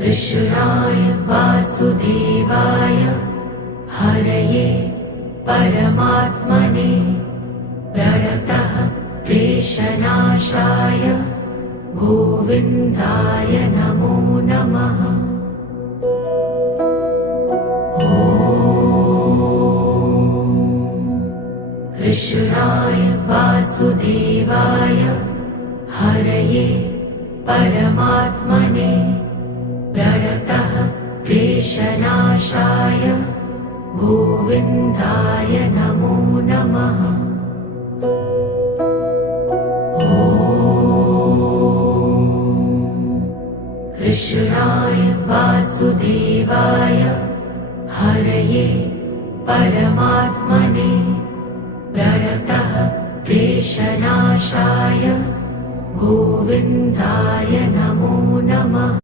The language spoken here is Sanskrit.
कृष्णाय वासुदेवाय हरये परमात्मने प्रणतः क्लेशनाशाय गोविन्दाय नमो नमः। कृष्णाय वासुदेवाय हरये परमात्मने प्रणतः क्लेशनाशाय गोविन्दाय नमो नमः। कृष्णाय वासुदेवाय हरये परमात्मने प्रणतः क्लेशनाशाय गोविन्दाय नमो नमः।